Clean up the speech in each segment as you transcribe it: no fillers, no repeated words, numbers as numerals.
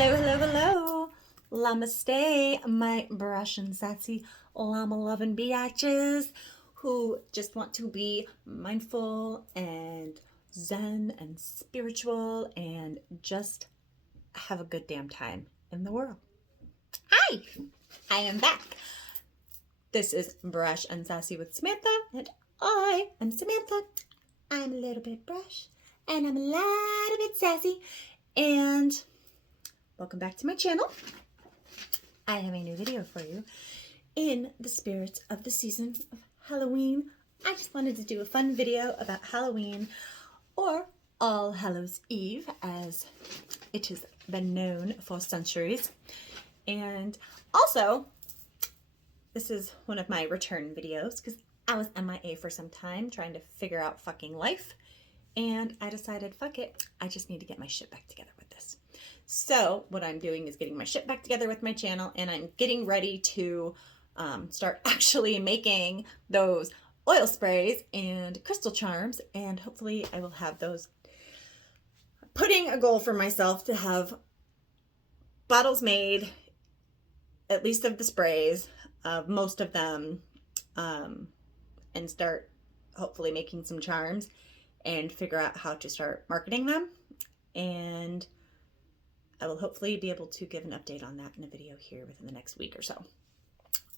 Hello, hello, hello. Namaste, my Brash and Sassy llama loving biatches who just want to be mindful and zen and spiritual and just have a good damn time in the world. Hi, I am back. This is Brash and Sassy with Samantha, and I am Samantha. I'm a little bit Brash, and I'm a little bit sassy, and welcome back to my channel. I have a new video for you in the spirit of the season of Halloween. I just wanted to do a fun video about Halloween, or All Hallows Eve, as it has been known for centuries. And also, this is one of my return videos because I was MIA for some time trying to figure out fucking life. And I decided, fuck it, I just need to get my shit back together with this. So what I'm doing is getting my shit back together with my channel, and I'm getting ready to start actually making those oil sprays and crystal charms, and hopefully I will have those. Putting a goal for myself to have bottles made, at least of the sprays, of most of them, and start hopefully making some charms and figure out how to start marketing them. And I will hopefully be able to give an update on that in a video here within the next week or so.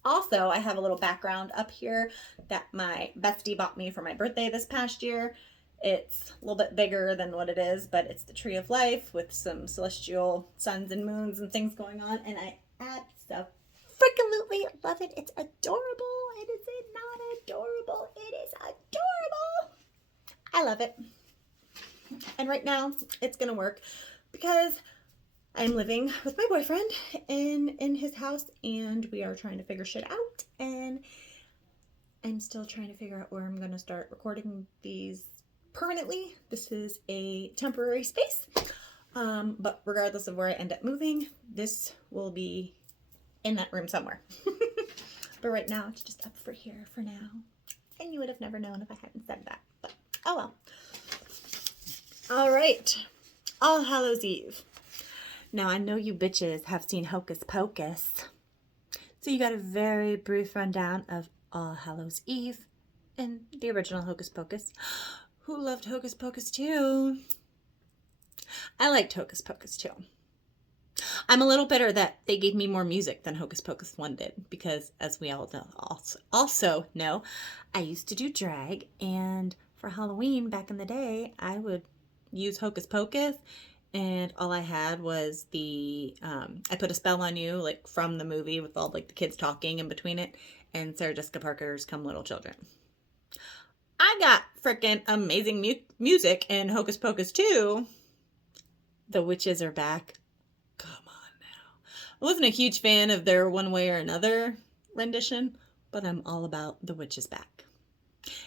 Also, I have a little background up here that my bestie bought me for my birthday this past year. It's a little bit bigger than what it is, but it's the Tree of Life with some celestial suns and moons and things going on, and I absolutely love it. It's adorable. And is it not adorable? It is adorable. I love it. And right now, it's going to work because I'm living with my boyfriend in his house, and we are trying to figure shit out, and I'm still trying to figure out where I'm going to start recording these permanently. This is a temporary space, but regardless of where I end up moving, this will be in that room somewhere. But right now, it's just up for here for now, and you would have never known if I hadn't said that, but oh well. All right, All Hallows Eve. Now, I know you bitches have seen Hocus Pocus, so you got a very brief rundown of All Hallows Eve and the original Hocus Pocus. Who loved Hocus Pocus 2? I liked Hocus Pocus 2. I'm a little bitter that they gave me more music than Hocus Pocus 1 did, because as we all know, also know, I used to do drag, and for Halloween back in the day, I would use Hocus Pocus, and all I had was the, I Put a Spell on You, like from the movie with all like the kids talking in between it, and Sarah Jessica Parker's Come Little Children. I got freaking amazing music in Hocus Pocus 2. The witches are back. Come on now. I wasn't a huge fan of their One Way or Another rendition, but I'm all about The Witch is Back.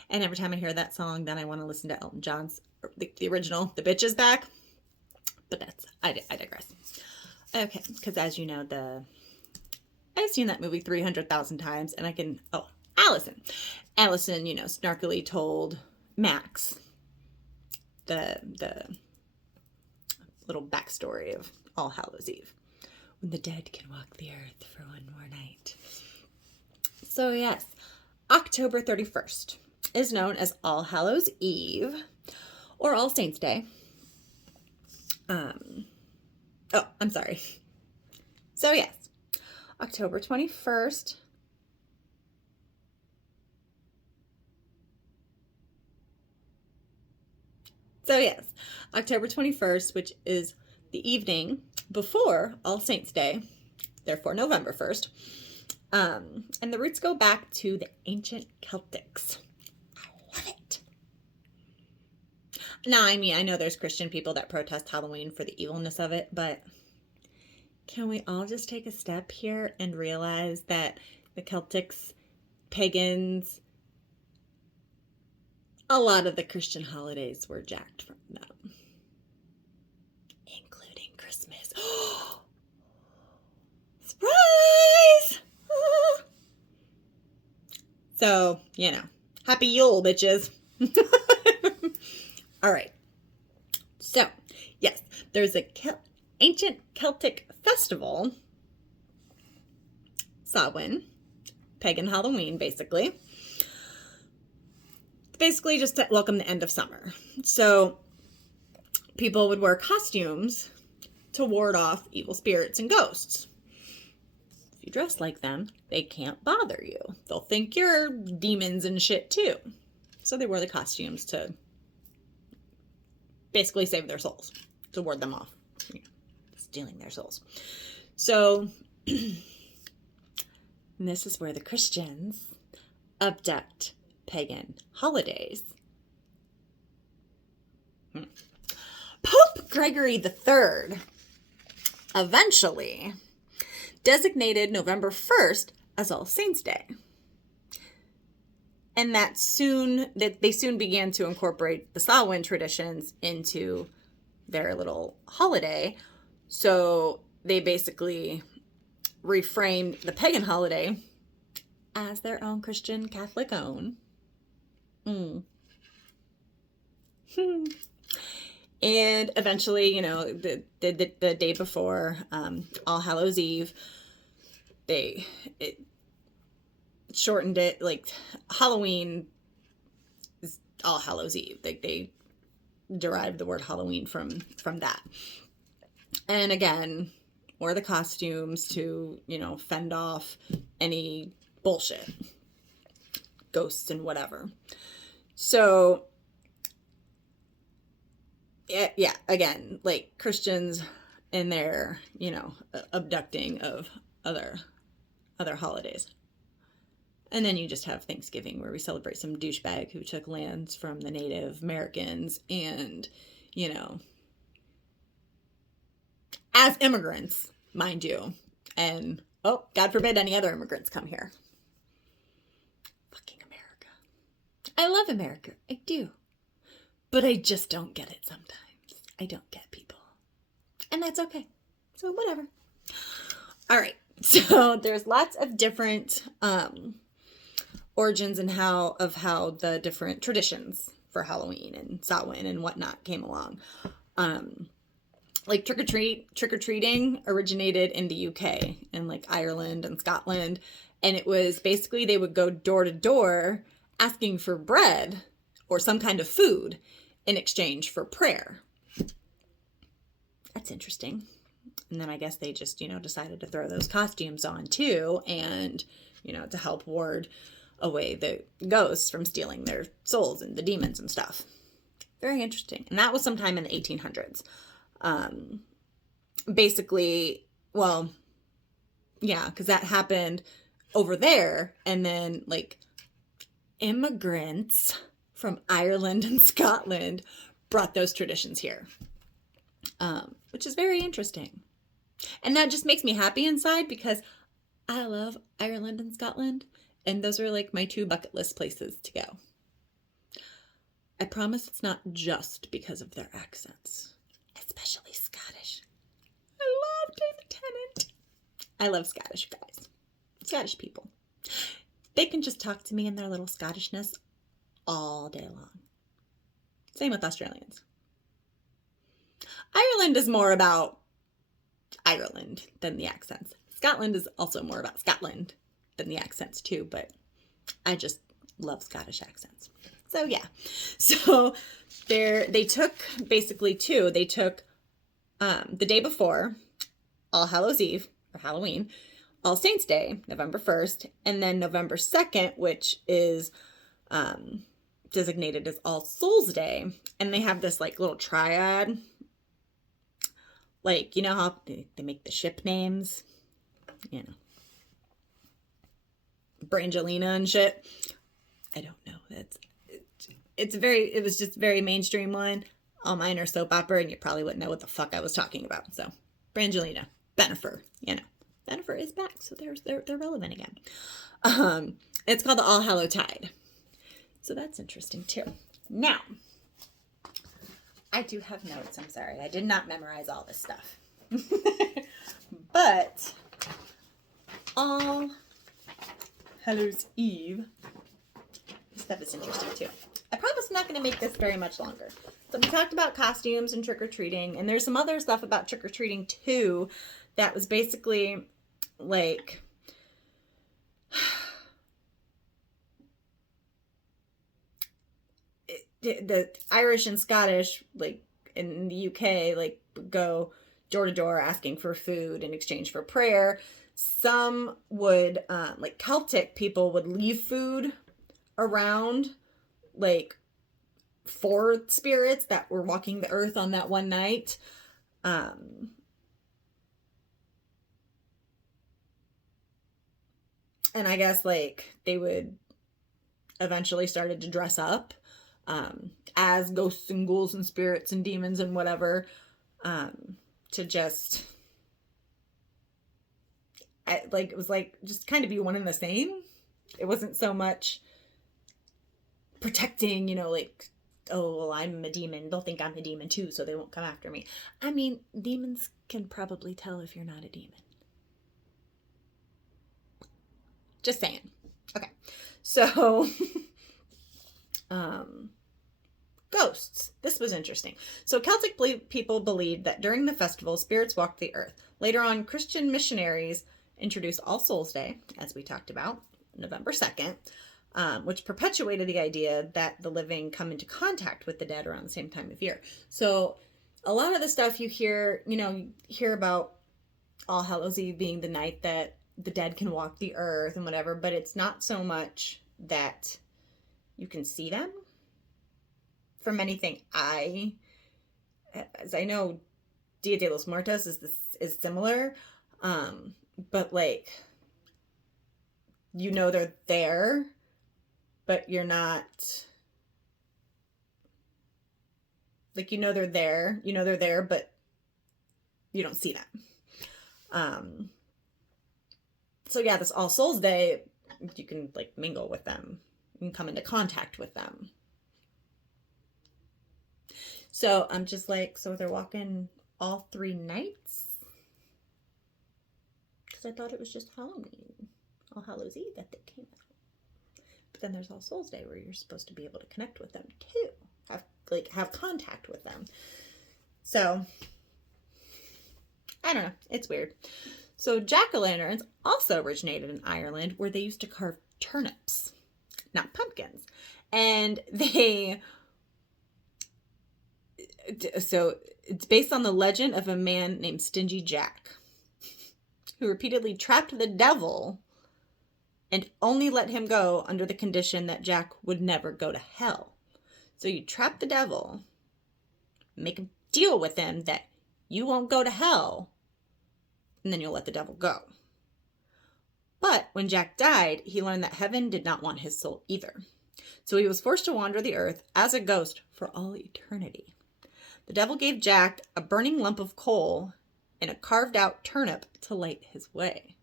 And every time I hear that song, then I want to listen to Elton John's, the original, The Bitch is Back. But I digress. Okay, because as you know, I've seen that movie 300,000 times, and I can, Allison, you know, snarkily told Max the little backstory of All Hallows Eve, when the dead can walk the earth for one more night. So yes, October 31st is known as All Hallows Eve, or All Saints Day. I'm sorry. So yes, October 21st. So yes, October 21st, which is the evening before All Saints Day, therefore November 1st. And the roots go back to the ancient Celtics. I love it. Now, I mean, I know there's Christian people that protest Halloween for the evilness of it, but can we all just take a step here and realize that the Celtics, pagans, a lot of the Christian holidays were jacked from them, including Christmas. Surprise! So, you know, happy Yule, bitches. All right. So, yes, there's a ancient Celtic festival, Samhain, pagan Halloween, basically. Basically just to welcome the end of summer. So people would wear costumes to ward off evil spirits and ghosts. If you dress like them, they can't bother you. They'll think you're demons and shit too. So they wear the costumes to basically save their souls, to ward them off, stealing their souls. So this is where the Christians abduct pagan holidays. Pope Gregory III eventually designated November 1st as All Saints' Day. And they soon began to incorporate the Samhain traditions into their little holiday. So they basically reframed the pagan holiday as their own Christian Catholic own. And eventually, the day before All Hallows Eve, it shortened it. Like Halloween is All Hallows Eve. Like they derived the word Halloween from that. And again, wore the costumes to fend off any bullshit, ghosts and whatever. So yeah, again, like Christians in their abducting of other holidays. And then you just have Thanksgiving, where we celebrate some douchebag who took lands from the Native Americans and as immigrants, mind you, and God forbid any other immigrants come here. Fucking America. I love America. I do. But I just don't get it sometimes. I don't get people. And that's okay. So whatever. All right. So there's lots of different origins and how the different traditions for Halloween and Samhain and whatnot came along. Like trick-or-treating originated in the UK and like Ireland and Scotland. And it was basically they would go door to door asking for bread or some kind of food in exchange for prayer. That's interesting. And then I guess they just, decided to throw those costumes on too and, to help ward away the ghosts from stealing their souls and the demons and stuff. Very interesting. And that was sometime in the 1800s. Basically, well, yeah, because that happened over there. And then like immigrants from Ireland and Scotland brought those traditions here, which is very interesting. And that just makes me happy inside because I love Ireland and Scotland, and those are like my 2 bucket list places to go. I promise it's not just because of their accents, especially Scottish. I love David Tennant. I love Scottish guys, Scottish people. They can just talk to me in their little Scottishness all day long. Same with Australians. Ireland is more about Ireland than the accents. Scotland is also more about Scotland than the accents too, but I just love Scottish accents. So yeah. So they took basically 2. They took the day before, All Hallows Eve, or Halloween, All Saints' Day, November 1st, and then November 2nd, which is designated as All Souls' Day. And they have this like little triad. Like, how they make the ship names? Brangelina and shit. I don't know. It was just very mainstream one. All mine are soap opera, and you probably wouldn't know what the fuck I was talking about. So, Brangelina, Bennifer, Bennifer is back, so they're relevant again. It's called the All Hallow Tide. So that's interesting too. Now, I do have notes. I'm sorry. I did not memorize all this stuff. But All Hallows Eve stuff is interesting too. I promise promise I'm not going to make this very much longer. So we talked about costumes and trick-or-treating, and there's some other stuff about trick-or-treating too that was basically like the Irish and Scottish, like in the UK, like go door to door asking for food in exchange for prayer. Some would, like Celtic people would leave food around, like for spirits that were walking the earth on that one night. And I guess like they would eventually started to dress up as ghosts and ghouls and spirits and demons and whatever, to just like, it was like just kind of be one and the same. It wasn't so much protecting, you know, like, oh, well, I'm a demon, they'll think I'm a demon too, so they won't come after me. I mean, demons can probably tell if you're not a demon. Just saying. Okay. So ghosts. This was interesting. So Celtic people believed that during the festival, spirits walked the earth. Later on, Christian missionaries introduced All Souls Day, as we talked about, November 2nd, which perpetuated the idea that the living come into contact with the dead around the same time of year. So a lot of the stuff you hear, you know, you hear about All Hallows Eve being the night that the dead can walk the earth and whatever, but it's not so much that you can see them. From anything as I know, Dia de los Muertos is similar, but like, you know, they're there, but you're not, like, you know they're there, but you don't see them. So yeah, this All Souls Day, you can like mingle with them, you can come into contact with them. So I'm just like, so they're walking all 3 nights? Because I thought it was just Halloween, All Hallows Eve, that they came out. But then there's All Souls Day where you're supposed to be able to connect with them too. Have contact with them. So, I don't know. It's weird. So jack-o'-lanterns also originated in Ireland, where they used to carve turnips, not pumpkins. And so it's based on the legend of a man named Stingy Jack, who repeatedly trapped the devil and only let him go under the condition that Jack would never go to hell. So you trap the devil, make a deal with him that you won't go to hell, and then you'll let the devil go. But when Jack died, he learned that heaven did not want his soul either. So he was forced to wander the earth as a ghost for all eternity. The devil gave Jack a burning lump of coal and a carved out turnip to light his way.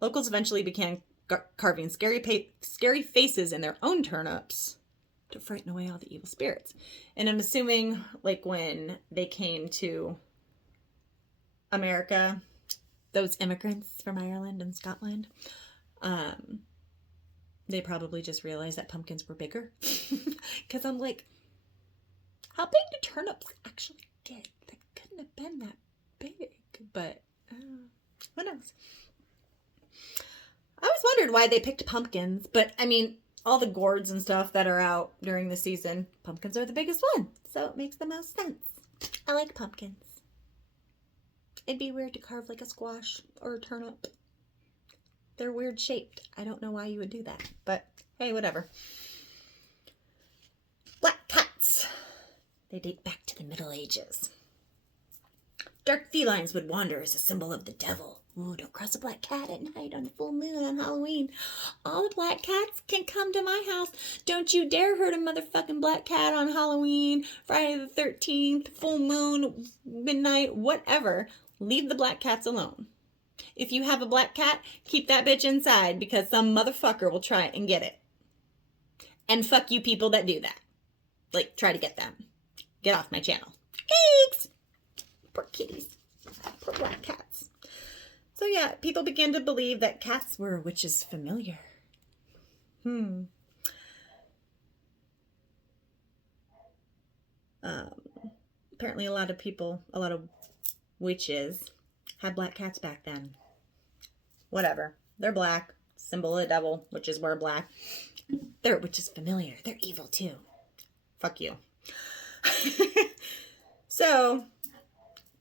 Locals eventually began carving scary faces in their own turnips to frighten away all the evil spirits. And I'm assuming, like, when they came to America, those immigrants from Ireland and Scotland, they probably just realized that pumpkins were bigger. Because I'm like, how big do turnips actually get? They couldn't have been that big, but who knows? I always wondered why they picked pumpkins, but I mean, all the gourds and stuff that are out during the season, pumpkins are the biggest one, so it makes the most sense. I like pumpkins. It'd be weird to carve like a squash or a turnip. They're weird shaped. I don't know why you would do that, but hey, whatever. Black cats. They date back to the Middle Ages. Dark felines would wander as a symbol of the devil. Ooh, don't cross a black cat at night on a full moon on Halloween. All the black cats can come to my house. Don't you dare hurt a motherfucking black cat on Halloween, Friday the 13th, full moon, midnight, whatever. Leave the black cats alone. If you have a black cat, keep that bitch inside because some motherfucker will try and get it. And fuck you people that do that. Like, try to get them. Get off my channel. Thanks! Poor kitties. Poor black cats. So yeah, people began to believe that cats were a witch's familiar. Um, apparently a lot of witches had black cats back then. Whatever. They're black. Symbol of the devil. Witches wear black. Which is familiar. They're evil too. Fuck you. So,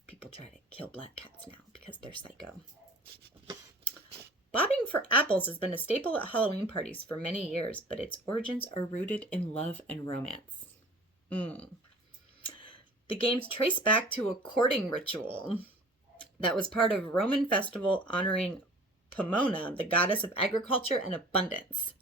people try to kill black cats now because they're psycho. Bobbing for apples has been a staple at Halloween parties for many years, but its origins are rooted in love and romance. The games trace back to a courting ritual that was part of a Roman festival honoring Pomona, the goddess of agriculture and abundance.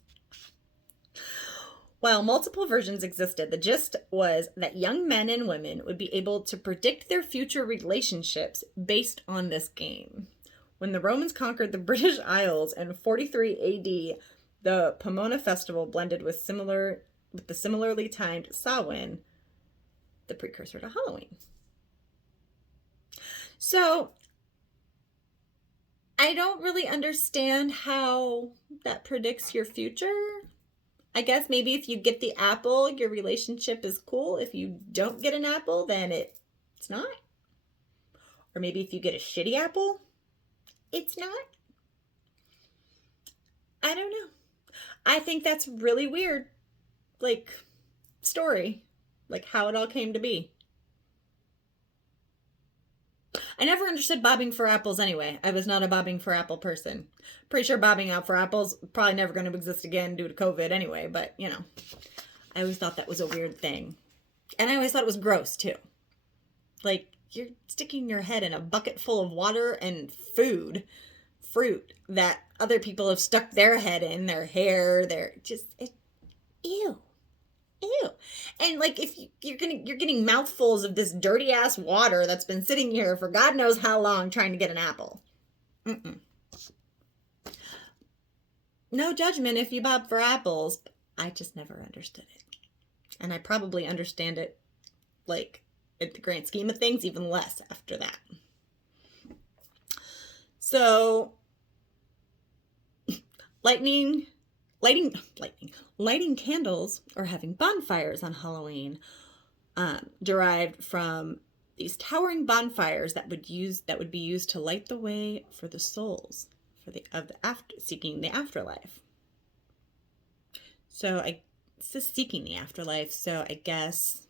While multiple versions existed, the gist was that young men and women would be able to predict their future relationships based on this game. When the Romans conquered the British Isles in 43 AD, the Pomona festival blended with the similarly timed Samhain, the precursor to Halloween. So, I don't really understand how that predicts your future. I guess maybe if you get the apple, your relationship is cool. If you don't get an apple, then it's not. Or maybe if you get a shitty apple, it's not. I don't know. I think that's really weird, story, how it all came to be. I never understood bobbing for apples anyway. I was not a bobbing for apple person. Pretty sure bobbing out for apples probably never going to exist again due to COVID anyway, but, I always thought that was a weird thing. And I always thought it was gross, too. You're sticking your head in a bucket full of water and fruit that other people have stuck their head in, their hair, ew. Ew. And if you're getting mouthfuls of this dirty ass water that's been sitting here for God knows how long trying to get an apple. No judgment if you bob for apples. I just never understood it. And I probably understand it at the grand scheme of things even less after that. So lighting candles or having bonfires on Halloween derived from these towering bonfires that would be used to light the way for the souls seeking the afterlife. So it says seeking the afterlife, so I guess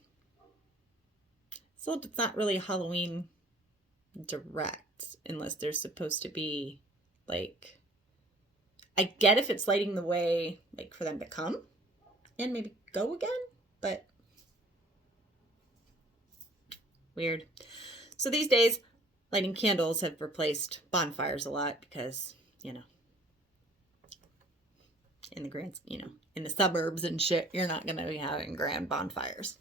it's not really Halloween direct unless there's supposed to be I get if it's lighting the way, for them to come and maybe go again, but weird. So these days, lighting candles have replaced bonfires a lot because, in the suburbs and shit, you're not going to be having grand bonfires.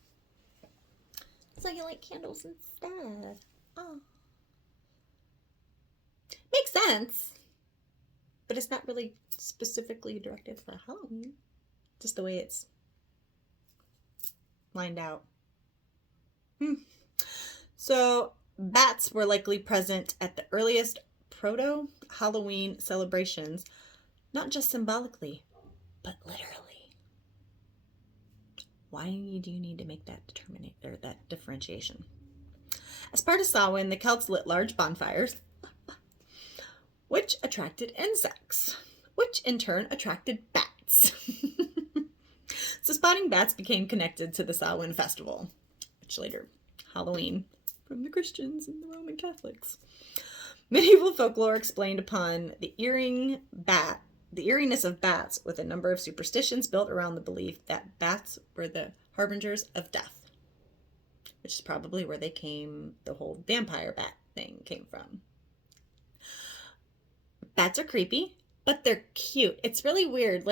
So you light candles instead. Oh. Makes sense. But it's not really specifically directed for Halloween. Just the way it's lined out. So, bats were likely present at the earliest proto-Halloween celebrations, not just symbolically, but literally. Why do you need to make that differentiation? As part of Samhain, the Celts lit large bonfires, which attracted insects, which in turn attracted bats. So spotting bats became connected to the Samhain festival, which later Halloween from the Christians and the Roman Catholics. Medieval folklore explained upon the eeriness of bats with a number of superstitions built around the belief that bats were the harbingers of death, which is probably where the whole vampire bat thing came from. Bats are creepy, but they're cute. It's really weird.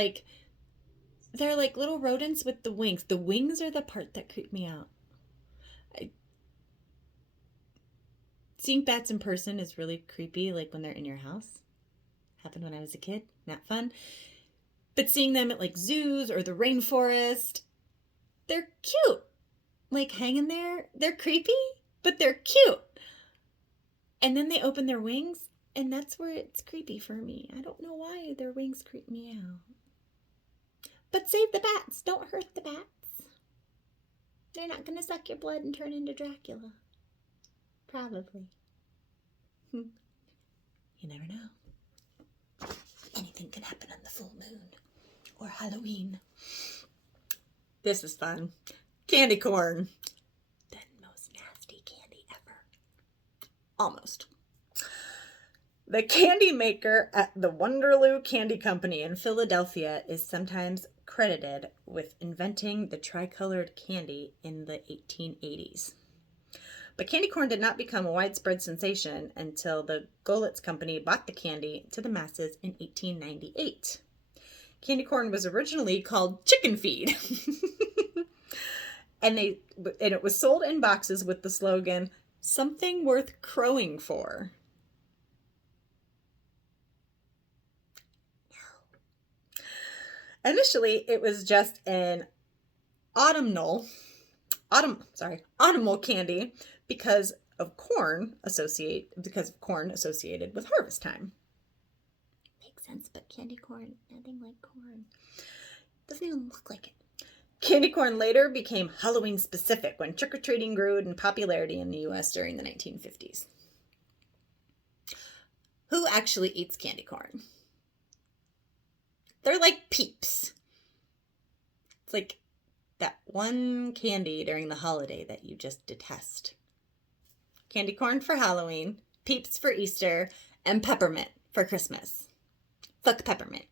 They're like little rodents with the wings. The wings are the part that creep me out. Seeing bats in person is really creepy, when they're in your house. Happened when I was a kid. Not fun. But seeing them at zoos or the rainforest, they're cute. Hanging there, they're creepy, but they're cute. And then they open their wings. And that's where it's creepy for me. I don't know why their wings creep me out. But save the bats. Don't hurt the bats. They're not going to suck your blood and turn into Dracula. Probably. You never know. Anything can happen on the full moon or Halloween. This is fun. Candy corn. The most nasty candy ever. Almost. The candy maker at the Wonderloo Candy Company in Philadelphia is sometimes credited with inventing the tricolored candy in the 1880s. But candy corn did not become a widespread sensation until the Goelitz Company bought the candy to the masses in 1898. Candy corn was originally called chicken feed. and it was sold in boxes with the slogan, "Something worth crowing for." Initially, it was just an autumnal candy because of corn associated with harvest time. Makes sense, but candy corn, nothing like corn. Doesn't even look like it. Candy corn later became Halloween specific when trick-or-treating grew in popularity in the US during the 1950s. Who actually eats candy corn? They're like Peeps. It's like that one candy during the holiday that you just detest. Candy corn for Halloween, Peeps for Easter, and peppermint for Christmas. Fuck peppermint.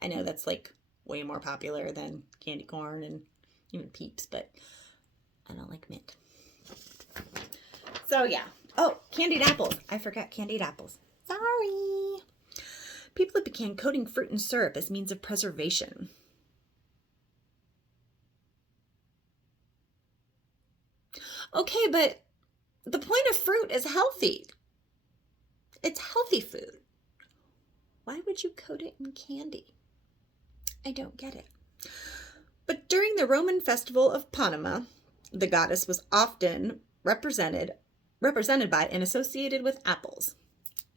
I know that's like way more popular than candy corn and even Peeps, but I don't like mint. So yeah. Oh, candied apples. I forgot candied apples. Sorry. People began coating fruit in syrup as means of preservation. Okay, but the point of fruit is healthy. It's healthy food. Why would you coat it in candy? I don't get it. But during the Roman festival of Panama, the goddess was often represented by and associated with apples.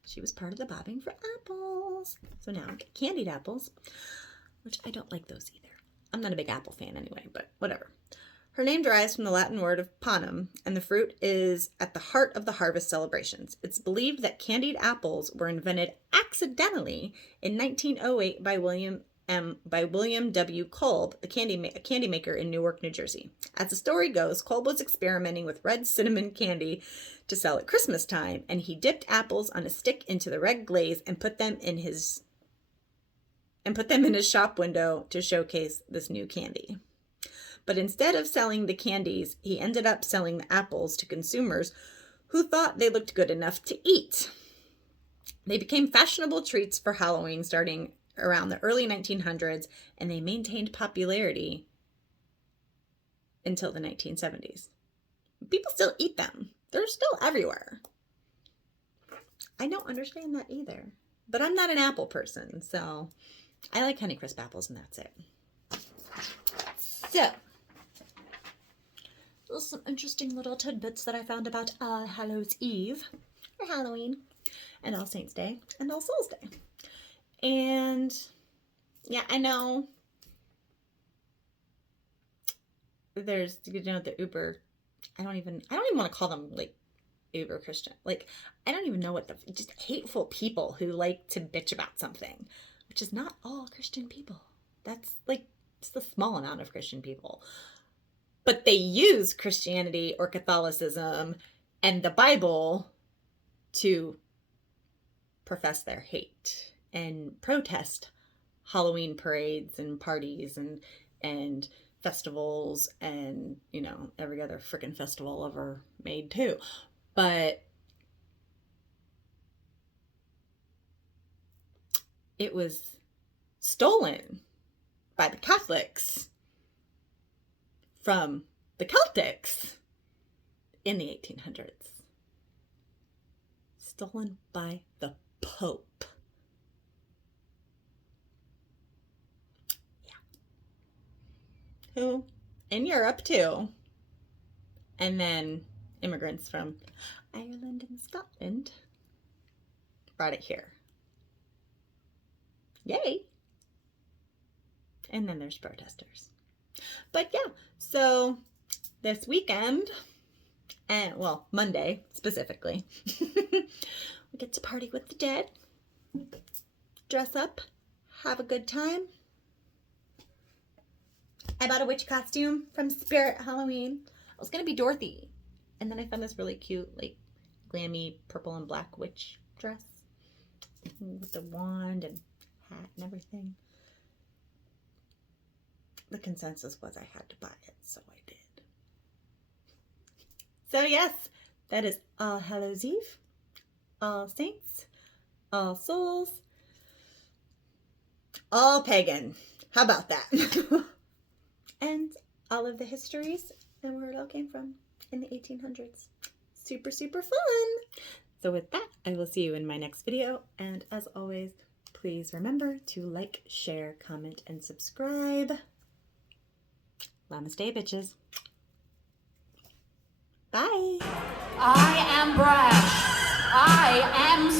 She was part of the bobbing for apples. So now I get candied apples, which I don't like those either. I'm not a big apple fan anyway, but whatever. Her name derives from the Latin word of panum, and the fruit is at the heart of the harvest celebrations. It's believed that candied apples were invented accidentally in 1908 by William W. Kolb, a candy maker in Newark, New Jersey. As the story goes, Kolb was experimenting with red cinnamon candy to sell at Christmas time, and he dipped apples on a stick into the red glaze and put them in his shop window to showcase this new candy. But instead of selling the candies, he ended up selling the apples to consumers who thought they looked good enough to eat. They became fashionable treats for Halloween starting around the early 1900s, and they maintained popularity until the 1970s. People still eat them. They're still everywhere. I don't understand that either. But I'm not an apple person, so I like Honeycrisp apples, and that's it. So, some interesting little tidbits that I found about Hallows Eve, or Halloween, and All Saints Day, and All Souls Day. And yeah, I know there's, the uber, I don't even want to call them like uber Christian. Like, I don't even know just hateful people who like to bitch about something, which is not all Christian people. That's like just a small amount of Christian people. But they use Christianity or Catholicism and the Bible to profess their hate and protest Halloween parades and parties and festivals and, every other freaking festival ever made too. But it was stolen by the Catholics from the Celtics in the 1800s. Stolen by the Pope. Yeah. Who, in Europe too, and then immigrants from Ireland and Scotland brought it here. Yay! And then there's protesters. But yeah, so this weekend, and well, Monday specifically, we get to party with the dead, dress up, have a good time. I bought a witch costume from Spirit Halloween. I was gonna be Dorothy, and then I found this really cute, like, glammy purple and black witch dress with the wand and hat and everything. The consensus was I had to buy it, so I did. So yes, that is All Hallows Eve, All Saints, All Souls, all pagan. How about that? And all of the histories and where it all came from in the 1800s. Super, super fun. So with that, I will see you in my next video. And as always, please remember to like, share, comment, and subscribe. Namaste, bitches. Bye. I am Brash. I am